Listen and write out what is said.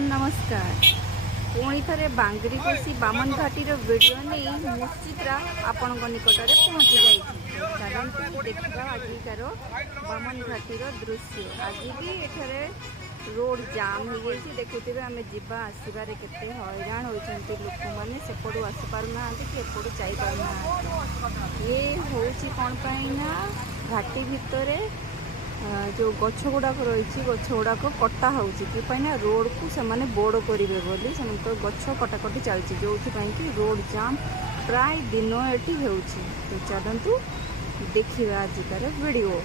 नमस्कार। पुणी थे बांगरी कोसी बामन घाटीर वीडियो नहीं मुचित्रा आपण निकट में पहुँची जाती देखा आजिकार बामन घाटीर दृश्य। आज भी एठारे रोड जाम हो गई देखुवे आम जावा आसबार के हैरान होती लोक मैंने सेपटू आसीपारना कि एपटू जापारना। ये हूँ कौन पाईना घाटी भितर जो गछ गुड़ाक रही गछ गुड़ाक कटा होना रोड को से बोर्ड करेंगे बोली से गछ कटाकटी चलती जो कि रोड जाम प्राय दिन ये तो चलतु देखा आजिकार वीडियो।